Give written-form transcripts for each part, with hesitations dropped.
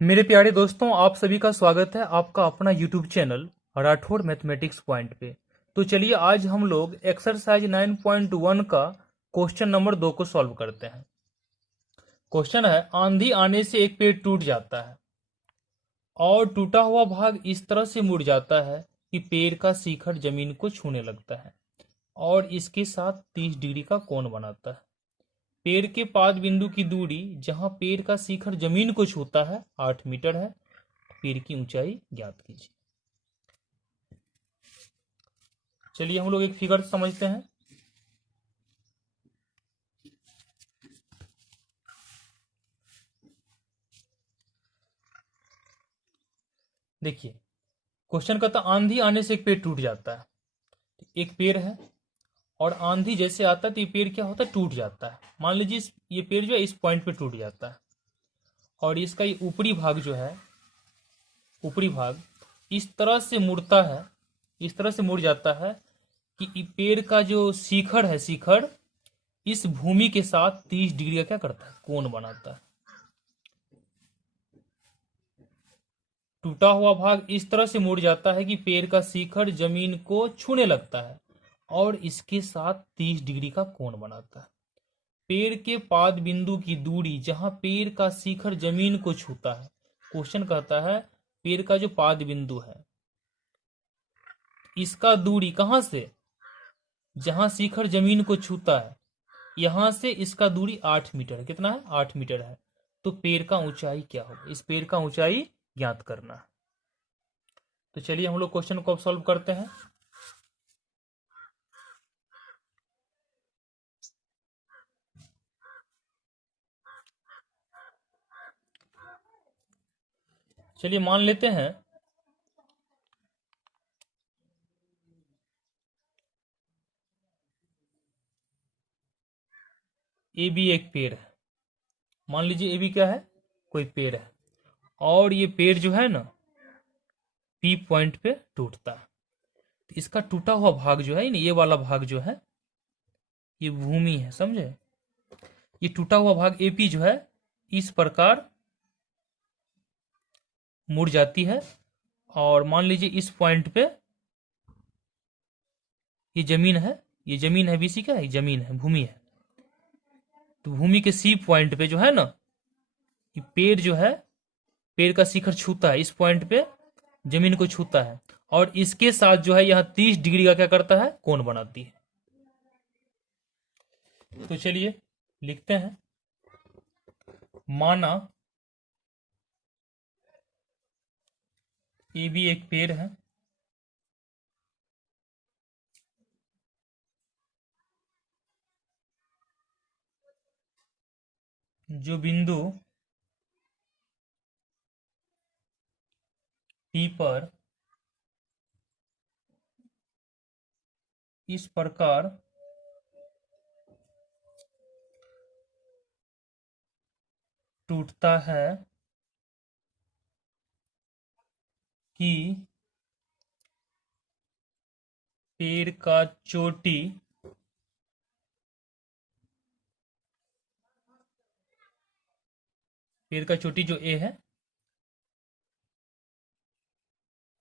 मेरे प्यारे दोस्तों, आप सभी का स्वागत है आपका अपना YouTube channel Rathore mathematics point पे। तो चलिए आज हम लोग एक्सरसाइज 9.1 का क्वेश्चन नंबर 2 को सॉल्व करते हैं। क्वेश्चन है, आंधी आने से एक पेड़ टूट जाता है और टूटा हुआ भाग इस तरह से मुड़ जाता है कि पेड़ का शिखर जमीन को छूने लगता है और इसके साथ 30 डिग्री का कोण बनाता है। पेड़ के पाद बिंदु की दूरी जहां पेड़ का शिखर जमीन को छूता है 8 मीटर है। पेड़ की ऊंचाई ज्ञात कीजिए। चलिए हम लोग एक फिगर समझते हैं। देखिए, क्वेश्चन कहता आंधी आने से एक पेड़ टूट जाता है। एक पेड़ है और आंधी जैसे आता है तो ये पेड़ क्या होता है, टूट जाता है। मान लीजिए ये पेड़ जो है इस पॉइंट पे टूट जाता है और इसका ये ऊपरी भाग जो है, ऊपरी भाग इस तरह से मुड़ता है, इस तरह से मुड़ जाता है कि पेड़ का जो शिखर है, शिखर इस भूमि के साथ 30 डिग्री का क्या करता है, कोण बनाता है। टूटा हुआ भाग इस तरह से मुड़ जाता है कि पेड़ का शिखर जमीन को छूने लगता है और इसके साथ 30 डिग्री का कोण बनाता है। पेड़ के पाद बिंदु की दूरी जहां पेड़ का शिखर जमीन को छूता है। क्वेश्चन कहता है पेड़ का जो पाद बिंदु है इसका दूरी कहां से, जहां शिखर जमीन को छूता है, यहां से इसका दूरी 8 मीटर है। कितना है, 8 मीटर है। तो पेड़ का ऊंचाई क्या होगा, इस पेड़ का ऊंचाई ज्ञात करना है। तो चलिए हम लोग क्वेश्चन को अब सॉल्व करते हैं। चलिए मान लेते हैं ए बी एक पेड़ है। मान लीजिए ए बी क्या है, कोई पेड़ है और ये पेड़ जो है ना पी पॉइंट पे टूटता है। तो इसका टूटा हुआ भाग जो है ना, ये वाला भाग जो है ये भूमि है, समझे। ये टूटा हुआ भाग एपी जो है इस प्रकार मुड़ जाती है और मान लीजिए इस पॉइंट पे ये जमीन है, ये जमीन है, बीसी क्या है, जमीन है, भूमि है। तो भूमि के सी पॉइंट पे जो है ना ये पेड़ जो है, पेड़ का शिखर छूता है, इस पॉइंट पे जमीन को छूता है और इसके साथ जो है यह 30 डिग्री का क्या करता है, कोण बनाती है। तो चलिए लिखते हैं, माना ए भी एक पेड़ है जो बिंदु पी पर इस प्रकार टूटता है कि पेड़ का चोटी पेड़ का चोटी जो ए है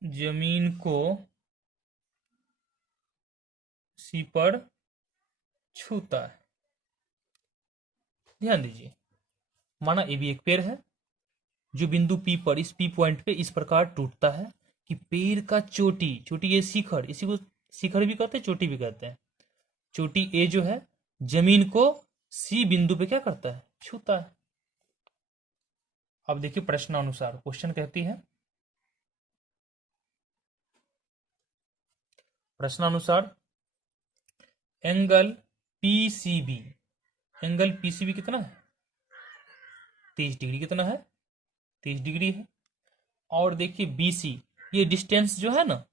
जमीन को सी पर छूता है। ध्यान दीजिए, माना ए भी एक पेड़ है जो बिंदु पी पर, इस पी पॉइंट पे इस प्रकार टूटता है कि पेड़ का चोटी, चोटी ये शिखर, इसी को शिखर भी कहते हैं, चोटी भी कहते हैं। चोटी ए जो है जमीन को सी बिंदु पे क्या करता है, छूता है। अब देखिए प्रश्नानुसार, क्वेश्चन कहती है, प्रश्नानुसार एंगल पीसीबी, एंगल पीसीबी कितना है, 30 डिग्री। कितना है, 30 डिग्री है। और देखिए बीसी, ये डिस्टेंस जो है ना,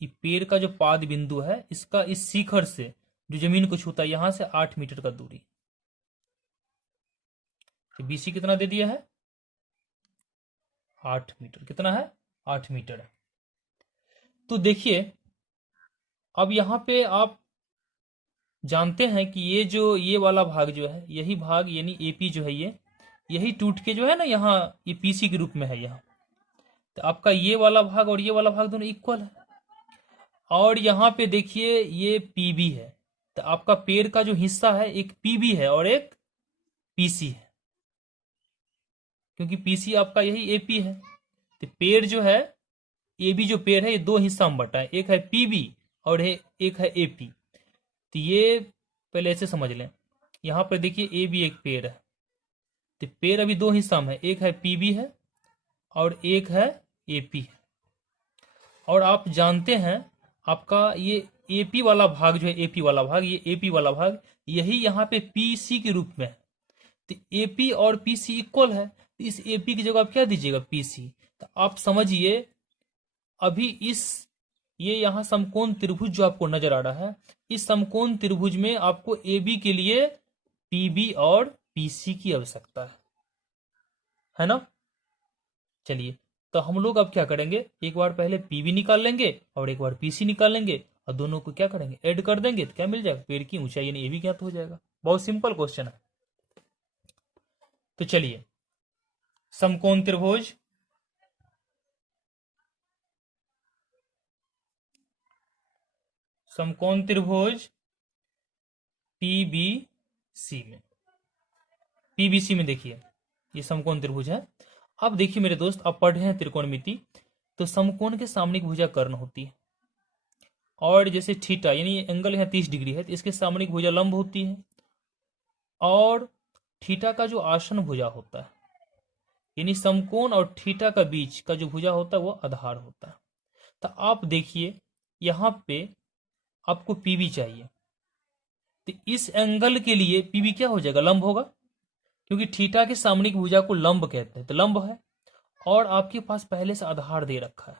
ये पेड़ का जो पाद बिंदु है इसका इस शिखर से जो जमीन को छूता है यहां से 8 मीटर का दूरी। तो बीसी कितना दे दिया है, 8 मीटर। कितना है, 8 मीटर है। तो देखिए अब यहां पे आप जानते हैं कि ये जो ये वाला भाग जो है, यही भाग यानी एपी जो है, यही टूट के जो है ना यहाँ ये पीसी के रूप में है यहाँ। तो आपका ये वाला भाग और ये वाला भाग दोनों इक्वल है। और यहाँ पे देखिए ये पीबी है, तो आपका पेड़ का जो हिस्सा है एक पीबी है और एक पीसी है, क्योंकि पीसी आपका यही एपी है। तो पेड़ जो है, एबी जो पेड़ है ये दो हिस्सा में बटा है, एक है पीबी और एक है एपी। तो ये पहले ऐसे समझ लें, यहाँ पर देखिए ए बी एक पेड़ है, तो पेड़ अभी दो हिस्सा में है, एक है पीबी है और एक है एपी है। और आप जानते हैं आपका ये एपी वाला भाग जो है, एपी वाला भाग, ये एपी वाला भाग यही यहाँ पे पीसी के रूप में है। तो एपी और पीसी इक्वल है, तो इस एपी की जगह आप क्या दीजिएगा, पीसी। तो आप समझिए अभी इस ये यहाँ समकोण त्रिभुज जो आपको नजर आ रहा है, इस समकोण त्रिभुज में आपको एबी के लिए पीबी और पीसी की आवश्यकता है ना। चलिए, तो हम लोग अब क्या करेंगे, एक बार पहले पीबी निकाल लेंगे और एक बार पीसी निकाल लेंगे और दोनों को क्या करेंगे, ऐड कर देंगे, तो क्या मिल जाएगा, पेड़ की ऊंचाई यानी एबी ज्ञात हो जाएगा। बहुत सिंपल क्वेश्चन है। तो चलिए, समकोण त्रिभुज पीबीसी में, पीबीसी में देखिए ये समकोण त्रिभुज है। अब देखिए मेरे दोस्त, आप पढ़ रहे हैं त्रिकोणमिति, तो समकोण के सामने की भुजा कर्ण होती है, और जैसे थीटा यानी एंगल यहाँ 30 डिग्री है, तो इसके सामने की भुजा लंब होती है, और थीटा का जो आसन भुजा होता है, यानी समकोण और थीटा का बीच का जो भुजा होता है वो आधार होता है। तो आप देखिए यहाँ पे आपको पीबी चाहिए, तो इस एंगल के लिए पीबी क्या हो जाएगा, लंब होगा, क्योंकि थीटा के सामने की भुजा को लंब कहते हैं, तो लंब है, और आपके पास पहले से आधार दे रखा है।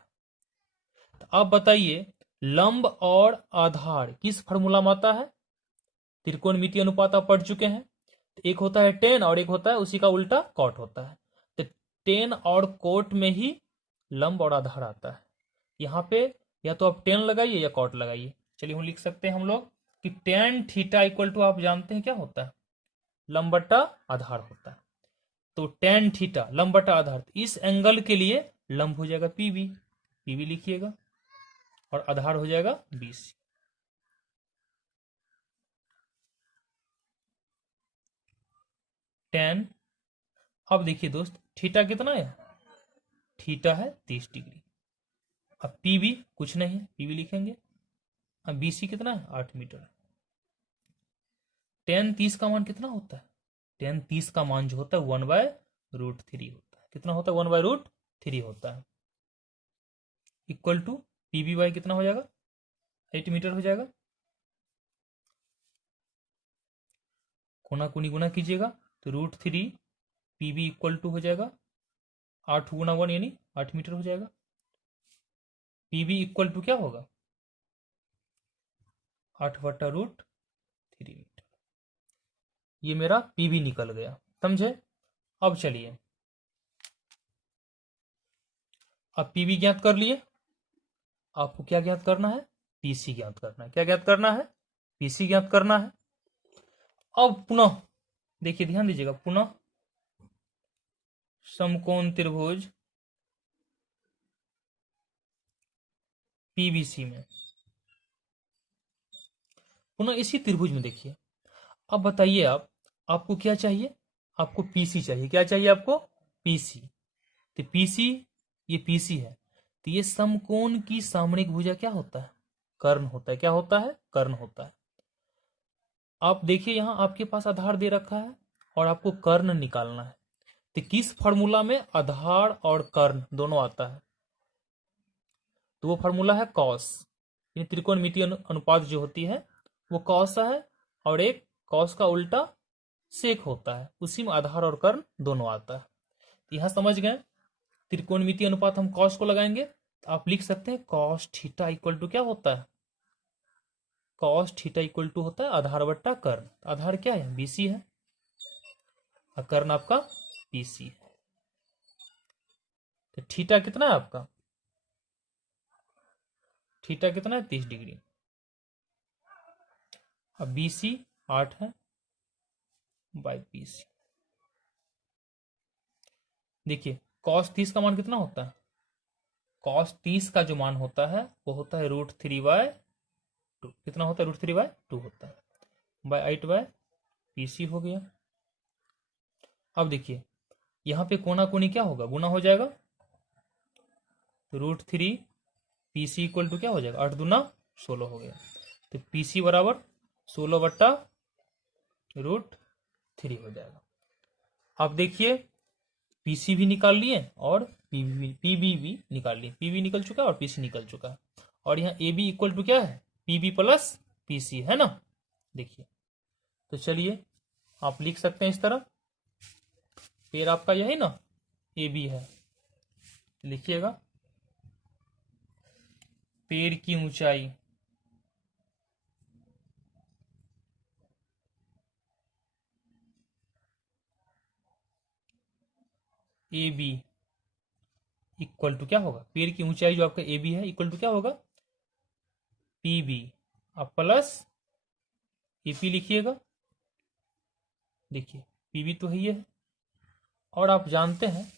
तो आप बताइए लंब और आधार किस फॉर्मूला में आता है, त्रिकोणमिति अनुपात आप पढ़ चुके हैं। तो एक होता है टेन और एक होता है उसी का उल्टा कॉट होता है। तो टेन और कोट में ही लंब और आधार आता है। यहाँ पे या तो आप टेन लगाइए या कॉट लगाइए। चलिए हम लिख सकते हैं हम लोग कि टेन थीटा इक्वल टू, आप जानते हैं क्या होता है, लंब बटा आधार होता है। तो टेन थीटा लंब बटा आधार, इस एंगल के लिए लंब हो जाएगा पीबी, पीबी लिखिएगा, और आधार हो जाएगा बीसी। टेन, अब देखिए दोस्त थीटा कितना है, थीटा है 30 डिग्री। अब पीबी कुछ नहीं है, पीबी लिखेंगे। अब बीसी कितना है, 8 मीटर। टेन 30 का मान कितना होता है, टेन 30 का मान जो होता है 1/√3 होता है। कितना होता है, 1/√3 होता है, इक्वल टू पीबी बाई कितना हो जाएगा, 8 मीटर हो जाएगा। कोना कुनी गुना कीजिएगा तो √3 पीबी इक्वल टू हो जाएगा 8 गुना 1 यानी 8 मीटर हो जाएगा। पीबी इक्वल टू क्या होगा, 8/√3 मीटर। ये मेरा पीबी निकल गया, समझे। अब चलिए, अब पीबी ज्ञात कर लिए, आपको क्या ज्ञात करना है, पीसी ज्ञात करना है। क्या ज्ञात करना है, पीसी ज्ञात करना है। अब पुनः देखिए, ध्यान दीजिएगा, पुनः समकोण त्रिभुज पीबीसी में, पुनः इसी त्रिभुज में देखिए। अब बताइए आप, आपको क्या चाहिए, आपको पीसी चाहिए। क्या चाहिए आपको, पीसी। तो पीसी, ये पीसी है, तो ये समकोण की सामयिक भुजा क्या होता है, कर्ण होता है। क्या होता है, कर्ण होता है। आप देखिए यहां आपके पास आधार दे रखा है और आपको कर्ण निकालना है। तो किस फॉर्मूला में आधार और कर्ण दोनों आता है, तो वो फॉर्मूला है कॉस। ये त्रिकोणमितीय अनुपात जो होती है वो कॉस है, और एक कॉस का उल्टा सेक होता है, उसी में आधार और कर्ण दोनों आता है। तो यहां समझ गए, त्रिकोणमितीय अनुपात हम कॉस को लगाएंगे, तो आप लिख सकते हैं कॉस थीटा इक्वल टू क्या होता है, कॉस थीटा इक्वल टू होता है आधार बट्टा कर्ण। आधार क्या है, बीसी है, और कर्ण आपका पीसी है। तो थीटा कितना है आपका, थीटा कितना है, 30 डिग्री। अब बीसी 8 है बाई पीसी। देखिए कॉस 30 का मान कितना होता है, कॉस 30 का जो मान होता है वो होता है √3/2। कितना होता है, √3/2 होता है, बाय 8/PC हो गया। अब देखिए यहाँ पे कोना कोनी क्या होगा, गुना हो जाएगा, तो √3PC इक्वल टू क्या हो जाएगा, 8×2 = 16 हो गया। तो PC बराबर 16/√3 हो जाएगा। अब देखिए PC भी निकाल लिए और PB भी निकाल लिए, PB निकल चुका है और PC निकल चुका है, और यहाँ AB इक्वल टू क्या है, PB प्लस PC है ना। देखिए तो चलिए आप लिख सकते हैं इस तरह, पेड़ आपका यही ना AB है, लिखिएगा पेड़ की ऊंचाई AB इक्वल टू क्या होगा, पेड़ की ऊंचाई जो आपका AB है इक्वल टू क्या होगा, PB अब प्लस AP लिखिएगा। देखिए PB तो है ये है, और आप जानते हैं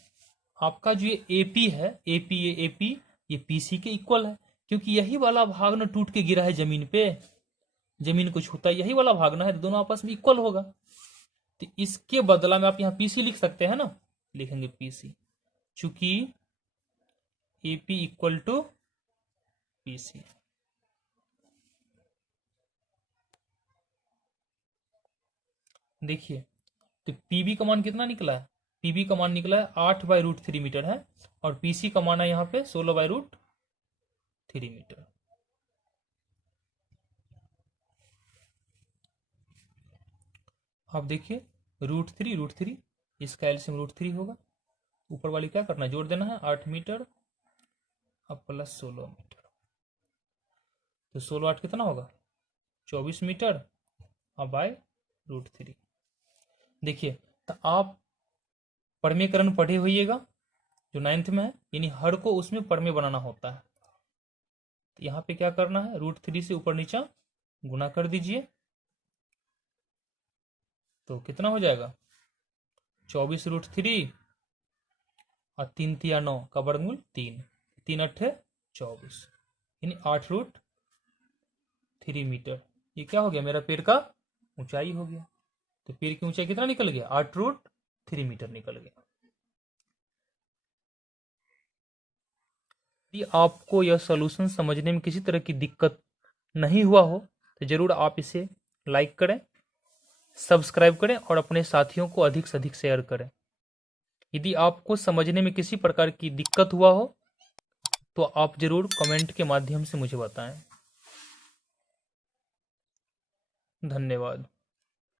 आपका जो ये AP है, AP ये PC के इक्वल है, क्योंकि यही वाला भाग ना टूट के गिरा है जमीन पे, जमीन को छूता है, यही वाला भाग ना है, तो दोनों आपस में इक्वल होगा। तो इसके बदला में आप यहाँ PC लिख सकते हैं ना, लिखेंगे PC, चूंकि AP इक्वल टू PC। देखिए तो PB का मान कितना निकला है, PB का मान निकला है 8/√3 मीटर है, और PC का मान है यहाँ पे 16/√3 मीटर। अब देखिए √3 इसका एलसीएम √3 होगा, ऊपर वाली क्या करना है, जोड़ देना है, 8 मीटर अब प्लस 16 मीटर, तो 16 8 कितना होगा, 24 मीटर अब बाय √3। देखिए तो आप परमीकरण पढ़े होइएगा जो 9th में है, यानी हर को उसमें परमे बनाना होता है। तो यहाँ पे क्या करना है, √3 से ऊपर नीचा गुना कर दीजिए, तो कितना हो जाएगा, 24√3 और 3×3 = 9 का वर्गमूल 3, 3×8 = 24, यानी 8√3 मीटर। ये क्या हो गया, मेरा पेड़ का ऊंचाई हो गया। तो पेड़ की ऊंचाई कितना निकल गया, 8√3 मीटर निकल गया। यदि आपको यह सॉल्यूशन समझने में किसी तरह की दिक्कत नहीं हुआ हो तो जरूर आप इसे लाइक करें, सब्सक्राइब करें और अपने साथियों को अधिक से अधिक शेयर करें। यदि आपको समझने में किसी प्रकार की दिक्कत हुआ हो तो आप जरूर कमेंट के माध्यम से मुझे बताएं। धन्यवाद।